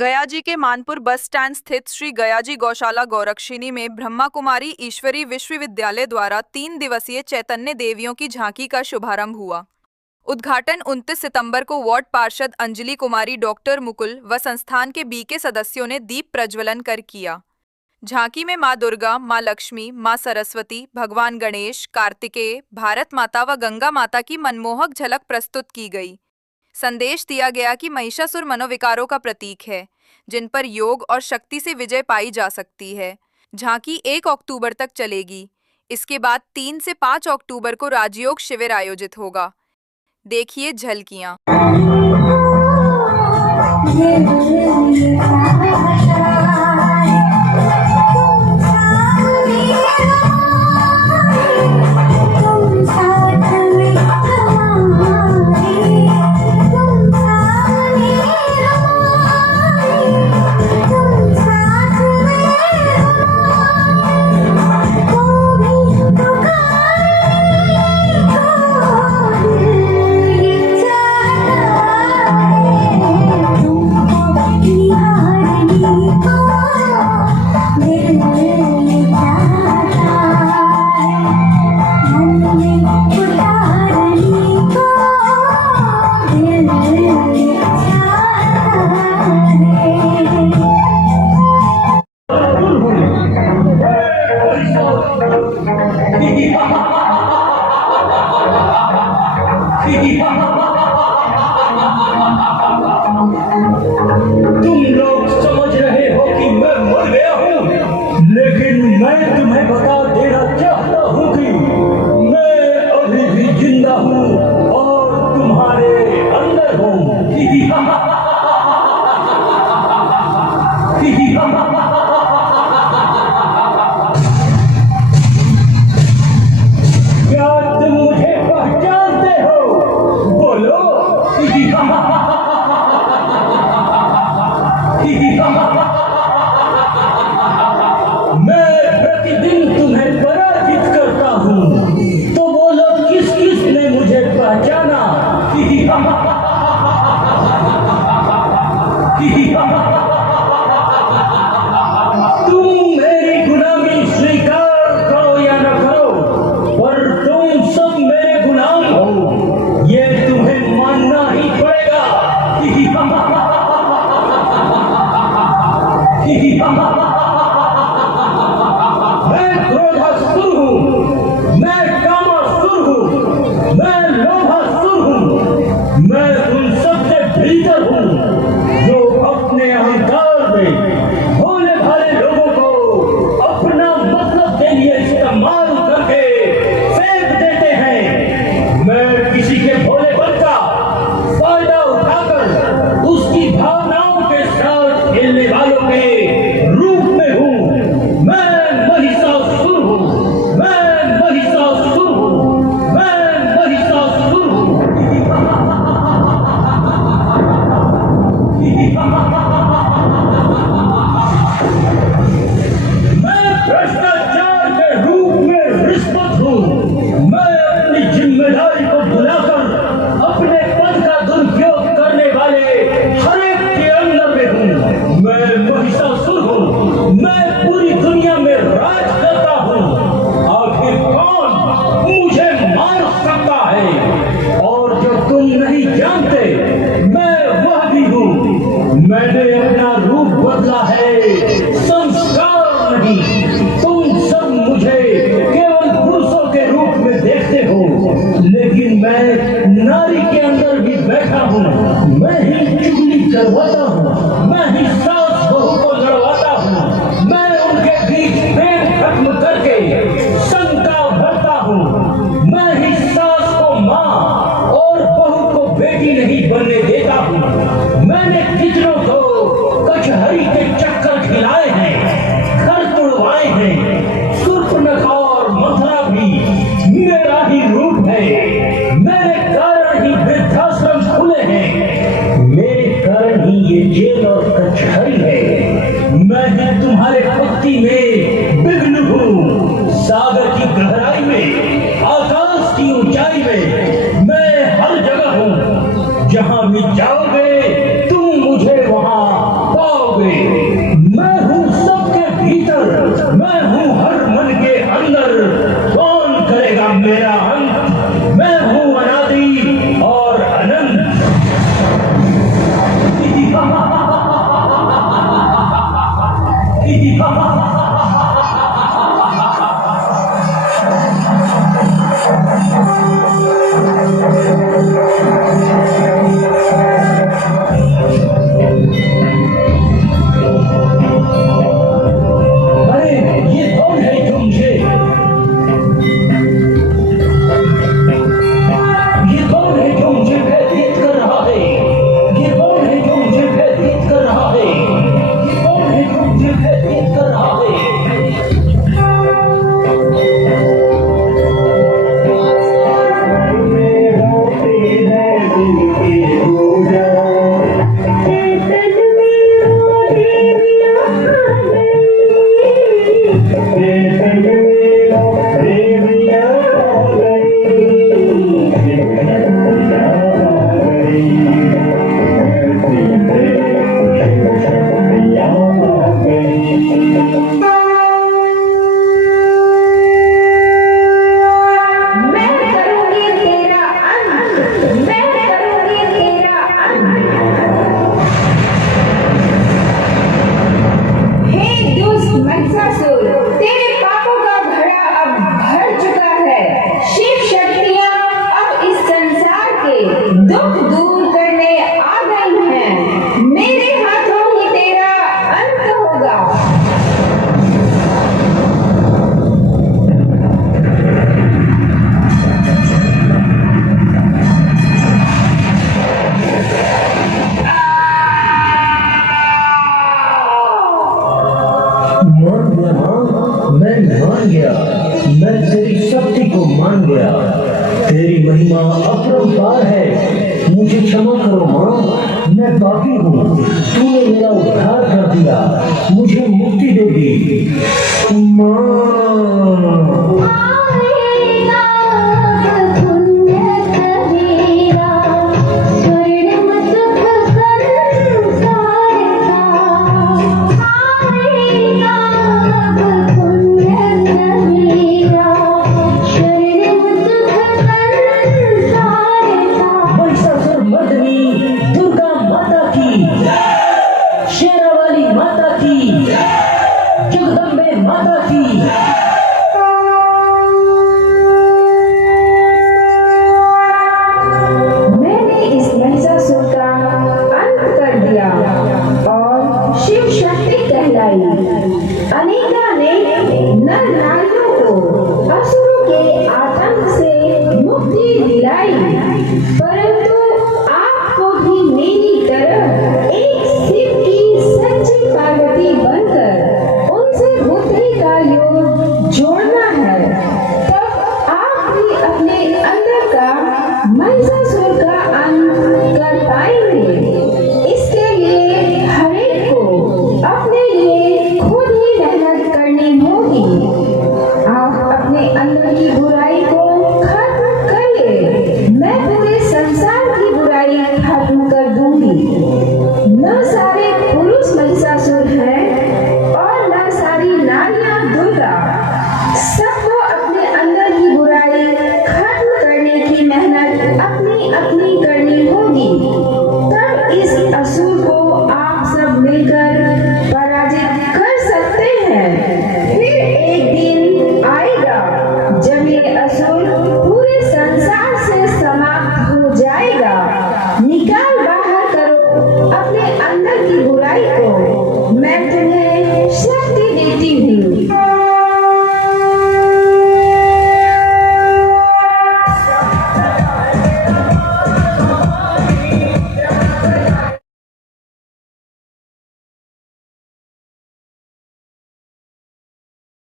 गयाजी के Manpur bus stand स्थित श्री गयाजी गौशाला गौरक्षिणी में ब्रह्मा कुमारी ईश्वरी विश्वविद्यालय द्वारा 3 दिवसीय चैतन्य देवियों की झांकी का शुभारंभ हुआ। उद्घाटन 29 सितंबर को वार्ड पार्षद अंजलि कुमारी, डॉक्टर मुकुल व संस्थान के बीके सदस्यों ने दीप प्रज्वलन कर किया। झांकी में मां दुर्गा, मां लक्ष्मी, मां सरस्वती, भगवान गणेश, कार्तिकेय, भारत माता व गंगा माता की मनमोहक झलक प्रस्तुत की गई। संदेश दिया गया कि महिषासुर मनोविकारों का प्रतीक है, जिन पर योग और शक्ति से विजय पाई जा सकती है। झांकी 1 अक्टूबर तक चलेगी। इसके बाद 3 से 5 अक्टूबर को राजयोग शिविर आयोजित होगा। देखिए झलकियां। तुम लोग समझ रहे हो कि मैं मर गया हूँ, लेकिन मैं तुम्हें बता देना चाहता हूँ कि मैं अभी भी जिंदा हूँ और तुम्हारे अंदर हूँ। क्या तुम मुझे पहचानते हो? बोलो। मैं प्रतिदिन तुम्हें पराजित करता हूँ, तो बोलो किस किस ने मुझे पहचाना? तुम मेरी गुलामी स्वीकार करो या न करो, पर तुम सब मेरे गुलाम हो, ये तुम्हें मानना ही पड़ेगा। मैं क्रोधासुर हूँ, मैं कामासुर हूँ, मैं लोभासुर हूँ, मैं उन सबसे भीतर हूँ जो अपने अहंकार में भोले भाले लोगों को अपना मतलब के लिए इस्तेमाल करके फेंक देते हैं। मैं किसी के भोलेपन का फायदा उठाकर उसकी भावनाओं के साथ खेलने वालों के रूप में हूँ। मैं महिषासुर हूँ, मैं महिषासुर हूँ, मैं महिषासुर हूँ। मैं भ्रष्टाचार के रूप में रिश्वत हूँ। मैं अपनी जिम्मेदारी को भुलाकर अपने पद का दुरुपयोग करने वाले हर एक के अंदर में हूँ। मैं महिषासुर हूँ, मैं पूरी दुनिया में राज करता हूँ। आखिर कौन मुझे मार सकता है? और जो तुम नहीं जानते, मैं वह भी हूँ। मैंने अपना रूप बदला है, संस्कार नहीं। तुम सब मुझे केवल पुरुषों के रूप में देखते हो, लेकिन मैं नारी के अंदर भी बैठा हूँ। मैं ही चुगली करवाता हूँ, मैं ही सास बहू को लड़वाता हूँ, मैं उनके बीच प्रेम खत्म करके शंका भरता हूँ। मैं ही सास को माँ और बहू को बेटी नहीं बनने देता हूँ। मैंने कितनों को कचहरी के चक्कर खिलाए हैं, घर तुड़वाए हैं। शूर्पणखा और मथुरा भी मेरा ही रूप है। मेरे कारण ही वृद्धाश्रम खुले हैं, मेरे कारण ही ये जेल और कचहरी है। मैं ही तुम्हारे भक्ति में विघ्न हूँ। सागर की गहराई में, आकाश की ऊंचाई में, मैं हर जगह हूँ। जहाँ भी जाओगे तुम मुझे वहाँ तेरी शक्ति को मान गया। तेरी महिमा अपरंपार है। मुझे क्षमा करो माँ, मैं पापी हूँ। तूने मेरा उद्धार कर दिया, मुझे मुक्ति दे दी माँ।